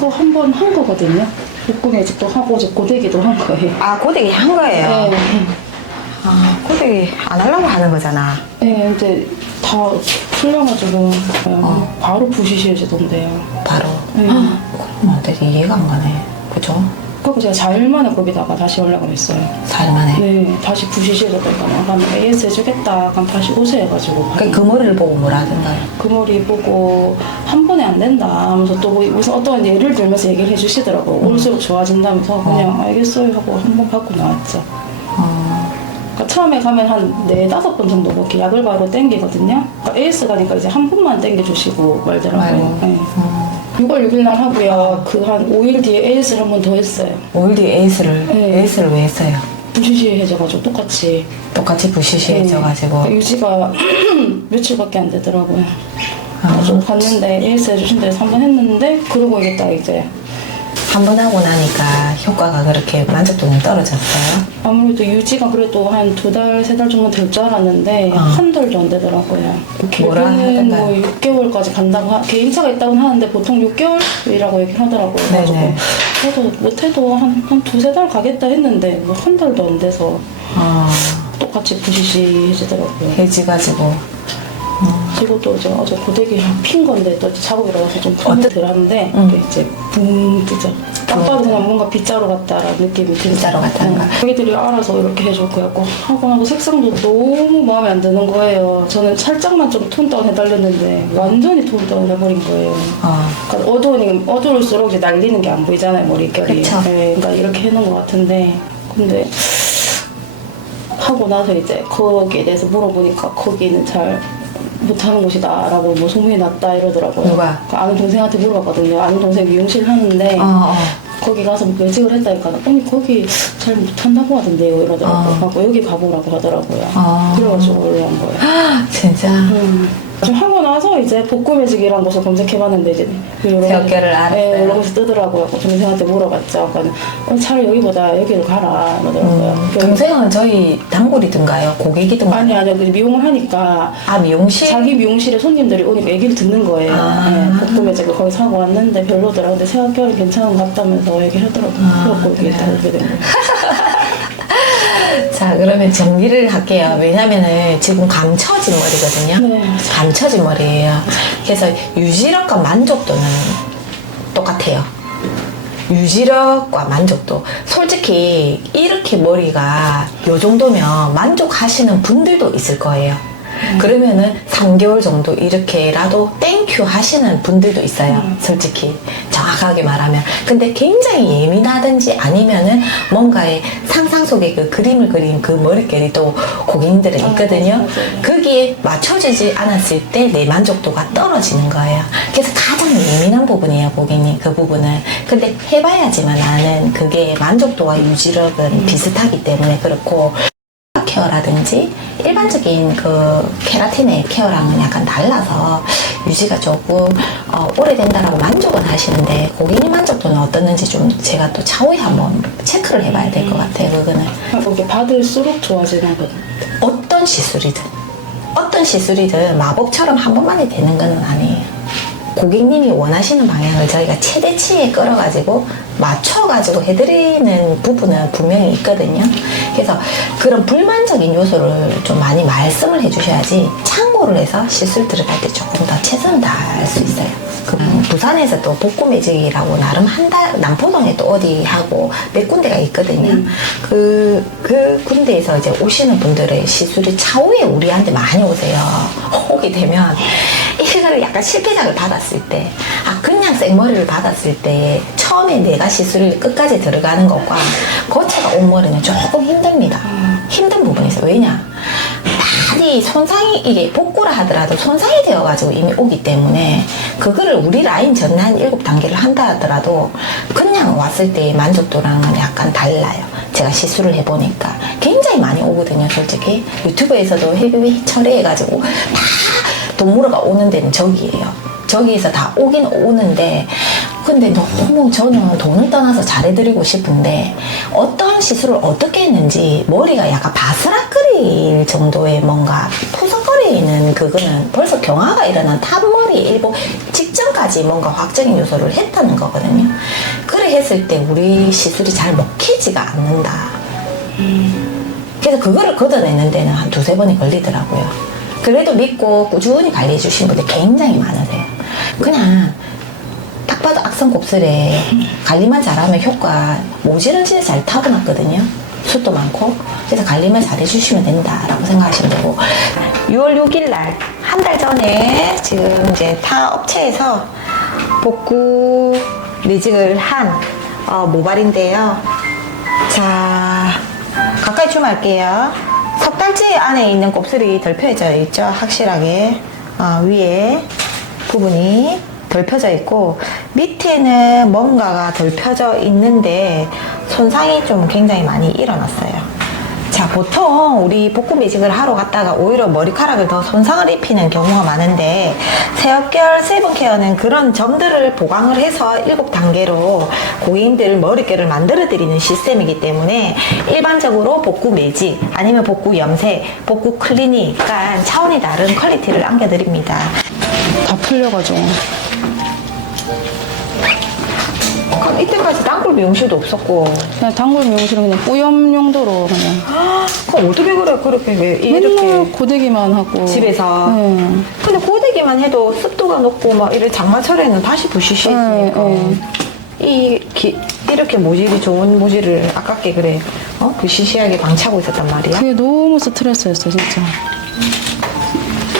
나서 한 번 한 거거든요. 복구 매직도 하고 이제 고데기도 한 거예요. 아, 고데기 한 거예요? 네. 아, 고데기 안 하려고 하는 거잖아. 네, 이제 다 풀려가지고 바로 부시시해지던데요. 바로. 네. 그럼 안 되지. 이해가 안 가네. 그죠? 그리고 제가 4일 만에 거기다가 다시 연락을 했어요. 4일 만에. 네, 다시 부시시해졌다니까 그럼 AS 해주겠다. 그럼 다시 오세요 해가지고. 그 머리를 보고 뭐라 하던가요? 그 머리 보고 한 번에 안 된다 하면서 또 무슨 어떤 예를 들면서 얘기를 해주시더라고요. 올수록 좋아진다면서 그냥 알겠어요 하고 한 번 받고 나왔죠. 그러니까 처음에 가면 한 4-5번 정도 그렇게 약을 바르고 땡기거든요. 그러니까 AS 가니까 이제 한 번만 땡겨주시고 말더라고요. 네. 6월 6일 날 하고요. 그 한 5일 뒤에 AS를 한 번 더 했어요. 5일 뒤에 에이스를, 네. 에이스를 왜 했어요? 부시시해져가지고 똑같이. 똑같이 부시시해져가지고. 네. 유지가 며칠밖에 안 되더라고요. 그래서 갔는데 AS 해주신 데서 한 번 했는데 그러고 이게 딱 이제 한 번 하고 나니까 효과가 그렇게 만족도는 떨어졌어요? 아무래도 유지가 그래도 한 2달, 3달 정도 될 줄 알았는데 한 달도 안 되더라고요. 뭐라 개인은 뭐 하던가요? 6개월까지 간다고 개인차가 있다고 하는데 보통 6개월이라고 얘기를 하더라고요. 그래가지고 네네. 그래도 못해도 한 2-3달 가겠다 했는데 뭐 한 달도 안 돼서 똑같이 부시시해지더라고요. 해지가지고. 그리고 또 이제 어제 고데기 핀 건데 또 작업이라 해서 좀 펑들 하는데 이게 이제 붕 뜨죠. 딱 봐도 그냥 뭔가 빗자루 같다라는 느낌이 들죠. 빗자루 같다는 거. 자기들이 알아서 이렇게 해줄 거였고 하고 나서 색상도 너무 마음에 안 드는 거예요. 저는 살짝만 좀 톤 다운 해달렸는데 완전히 톤 다운 해버린 거예요. 그러니까 어두울수록 이제 날리는 게 안 보이잖아요, 머릿결이. 그쵸. 네, 그러니까 이렇게 해놓은 것 같은데 근데 하고 나서 이제 거기에 대해서 물어보니까 거기는 잘 못하는 곳이다 라고 뭐 소문이 났다 이러더라고요. 누가? 그 아는 동생한테 물어봤거든요. 아는 동생 미용실 하는데 거기 가서 매직을 했다니까 언니 거기 잘 못한다고 하던데요 이러더라고요. 그래서 여기 가보라고 하더라고요. 그래가지고 올라온 거예요. 진짜? 좀 하고 나서 이제 복구 매직이라는 곳을 검색해봤는데 이제 몇 개를 알았어요. 네, 여러 곳이 뜨더라고요. 그 동생한테 물어봤죠. 그러니까 차라리 여기보다 여기로 가라 이러더라고요. 동생은 저희 단골이든가요? 고객이든가요? 아니 미용을 하니까 아, 미용실? 자기 미용실에 손님들이 오니까 얘기를 듣는 거예요. 네, 복구 매직을 거기 사고 왔는데 별로더라. 근데 새학결이 괜찮은 것 같다면서 얘기하더라고요. 그래갖고 이게 다 오게 된 거예요. 자, 그러면 정리를 할게요. 왜냐면은 지금 감춰진 머리거든요. 네. 감춰진 머리예요. 그래서 유지력과 만족도는 똑같아요. 유지력과 만족도. 솔직히 이렇게 머리가 요 정도면 만족하시는 분들도 있을 거예요. 그러면은 3개월 정도 이렇게라도 땡큐 하시는 분들도 있어요. 솔직히 정확하게 말하면. 근데 굉장히 예민하든지 아니면은 뭔가의 상상 속에 그 그림을 그린 그 머릿결이 또 고객님들은 있거든요. 맞아요. 거기에 맞춰주지 않았을 때 내 만족도가 떨어지는 거예요. 그래서 가장 예민한 부분이에요, 고객님. 그 부분은. 근데 해봐야지만 아는 그게 만족도와 유지력은 비슷하기 때문에 그렇고 케어라든지 일반적인 그 케라틴의 케어랑은 약간 달라서 유지가 조금 오래된다라고 만족은 하시는데 고객님 만족도는 어떻는지 좀 제가 또 차후에 한번 체크를 해봐야 될 것 같아요. 그거는 이게 받을수록 좋아지는 거죠. 어떤 시술이든 마법처럼 한 번만에 되는 건 아니에요. 고객님이 원하시는 방향을 저희가 최대치에 끌어가지고 맞춰가지고 해드리는 부분은 분명히 있거든요. 그래서 그런 불만적인 요소를 좀 많이 말씀을 해주셔야지 참고를 해서 시술 들어갈 때 조금 더 최선을 다할 수 있어요. 부산에서 또 복구 매직이라고 나름 남포동에 또 어디 하고 몇 군데가 있거든요. 그 군데에서 이제 오시는 분들의 시술이 차후에 우리한테 많이 오세요. 오게 되면 이거를 약간 실패작을 받았을 때, 그냥 생머리를 받았을 때 처음에 내가 시술을 끝까지 들어가는 것과 거체가 온 머리는 조금 힘듭니다. 힘든 부분이 있어요. 왜냐? 많이 손상이, 이게 복구라 하더라도 손상이 되어가지고 이미 오기 때문에 그거를 우리 라인 전에 한 7단계를 한다 하더라도 그냥 왔을 때의 만족도랑은 약간 달라요. 제가 시술을 해보니까 굉장히 많이 오거든요. 솔직히 유튜브에서도 헤비웨이 처리해가지고 다 돈 물어가 오는 데는 저기예요. 저기에서 다 오긴 오는데 근데 너무 저는 돈을 떠나서 잘해드리고 싶은데 어떤 시술을 어떻게 했는지 머리가 약간 바스락거릴 정도의 뭔가 푸석거리는 그거는 벌써 경화가 일어난 탑머리 일부 직전까지 뭔가 확정인 요소를 했다는 거거든요. 했을 때 우리 시술이 잘 먹히지가 않는다. 그래서 그거를 걷어내는 데는 한 두세 번이 걸리더라고요. 그래도 믿고 꾸준히 관리해 주신 분들 굉장히 많으세요. 그냥 딱 봐도 악성 곱슬에 관리만 잘하면 효과 모질은 진짜 잘 타고났거든요. 숱도 많고. 그래서 관리만 잘 해주시면 된다라고 생각하시면 되고, 6월 6일 날 한 달 전에 지금 이제 타 업체에서 복구 매직을 한 모발인데요. 자, 가까이 줌할게요. 석 달째 안에 있는 곱슬이 덜 펴져 있죠. 확실하게 위에 부분이 덜 펴져 있고, 밑에는 뭔가가 덜 펴져 있는데 손상이 좀 굉장히 많이 일어났어요. 자, 보통 우리 복구 매직을 하러 갔다가 오히려 머리카락을 더 손상을 입히는 경우가 많은데, 새어결 세븐 케어는 그런 점들을 보강을 해서 7단계로 고객님들 머릿결을 만들어 드리는 시스템이기 때문에 일반적으로 복구 매직 아니면 복구 염색, 복구 클리닉과 차원이 다른 퀄리티를 안겨드립니다. 다 풀려가지고. 그럼 이때까지 단골 미용실도 없었고, 그냥 단골 미용실은 그냥 뿌염 용도로 그냥. 그럼 어떻게 그래? 그렇게 왜 맨날 이렇게 고데기만 하고. 집에서? 네. 근데 고데기만 해도 습도가 높고 막 이래 장마철에는 다시 부시시니까 이렇게 모질이 좋은 모질을 아깝게 그래 부시시하게 방치하고 있었단 말이야. 그게 너무 스트레스였어 진짜.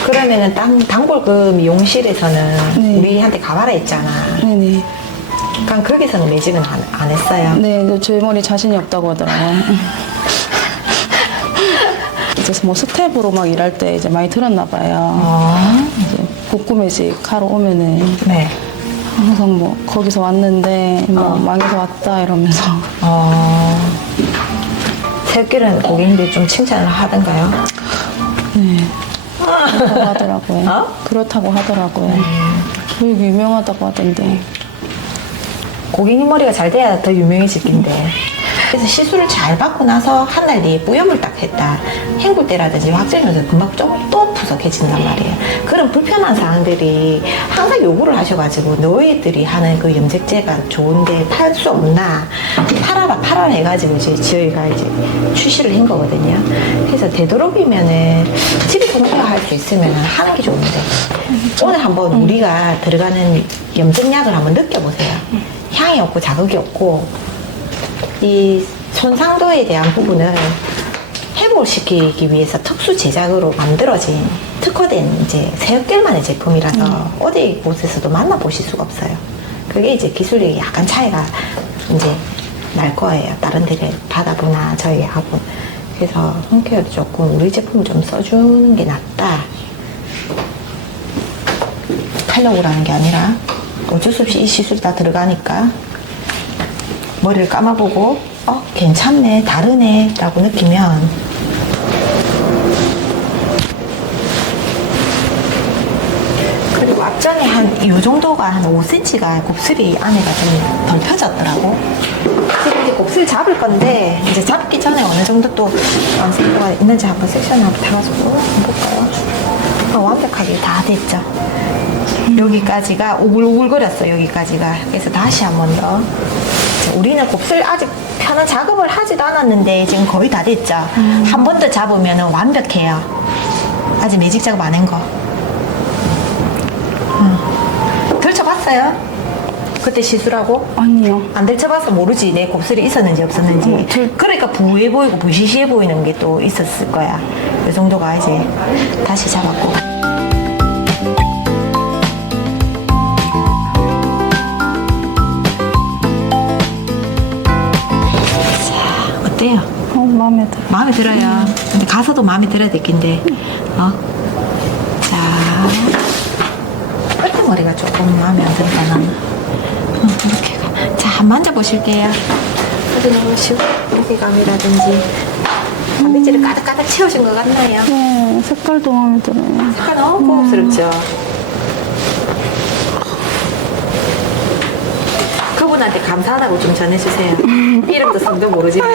그러면은 단골 그 미용실에서는 네. 우리한테 가봐라 했잖아. 네네. 그럼 거기서는 매직은 안 했어요. 네, 근데 제 머리 자신이 없다고 하더라고요. 이제 뭐 스텝으로 막 일할 때 이제 많이 들었나 봐요. 이제 복구 매직 하러 오면은 네. 항상 뭐 거기서 왔는데 뭐 망해서 왔다 이러면서. 새끼는 고객님들이 좀 칭찬을 하던가요? 네. 그렇다고 하더라고요. 그렇다고 하더라고요. 여기 유명하다고 하던데. 고객님 머리가 잘 돼야 더 유명해질 텐데. 그래서 시술을 잘 받고 나서 한 달 뒤에 뿌염을 딱 했다. 헹굴 때라든지 확질면서 금방 좀 또 푸석해진단 말이에요. 그런 불편한 사항들이 항상 요구를 하셔가지고 너희들이 하는 그 염색제가 좋은데 팔 수 없나? 팔아라 해가지고 이제 저희가 이제 출시를 한 거거든요. 그래서 되도록이면은 집에서 혼자 할 수 있으면 하는 게 좋은데, 오늘 한번 우리가 들어가는 염색약을 한번 느껴보세요. 향이 없고 자극이 없고, 이 손상도에 대한 부분을 회복시키기 위해서 특수 제작으로 만들어진 특화된 이제 새어결만의 제품이라서 어디 곳에서도 만나보실 수가 없어요. 그게 이제 기술력이 약간 차이가 이제 날 거예요. 다른 데를 받아보나 저희하고. 그래서 홈케어도 조금 우리 제품을 좀 써주는 게 낫다. 하려고 하는 게 아니라 어쩔 수 없이 이 시술이 다 들어가니까 머리를 감아보고 괜찮네, 다르네 라고 느끼면 그리고 앞전에 한 이 정도가 한 5cm가 곱슬이 안에가 좀 덜 펴졌더라고. 지금 이제 곱슬 잡을 건데 이제 잡기 전에 어느 정도 또 완성도가 있는지 한번 섹션을 한번 타가지고 한번 볼까요? 완벽하게 다 됐죠. 여기까지가 오글오글거렸어. 여기까지가. 그래서 다시 한 번 더. 우리는 곱슬 아직 편한 작업을 하지도 않았는데 지금 거의 다 됐죠. 한 번 더 잡으면 완벽해요. 아직 매직 작업 안 한 거. 들쳐봤어요? 그때 시술하고? 아니요. 안 들쳐봐서 모르지. 내 곱슬이 있었는지 없었는지. 그러니까 부해 보이고 부시시해 보이는 게 또 있었을 거야. 이 정도가 이제 다시 잡았고. 어때요? 마음에 들어. 마음에 들어요. 근데 가서도 마음에 들어야 될 텐데. 자, 끝에 머리가 조금 마음에 안 든다 나는. 이렇게 가. 자, 한번 만져보실게요. 어디 넣으시고 무게감이라든지 단백질을 가득가득 채우신 것 같나요? 네, 색깔도 마음에 들어요. 색깔 너무 고급스럽죠? 그분한테 감사하다고 좀 전해주세요. 이름도 성도 모르지만.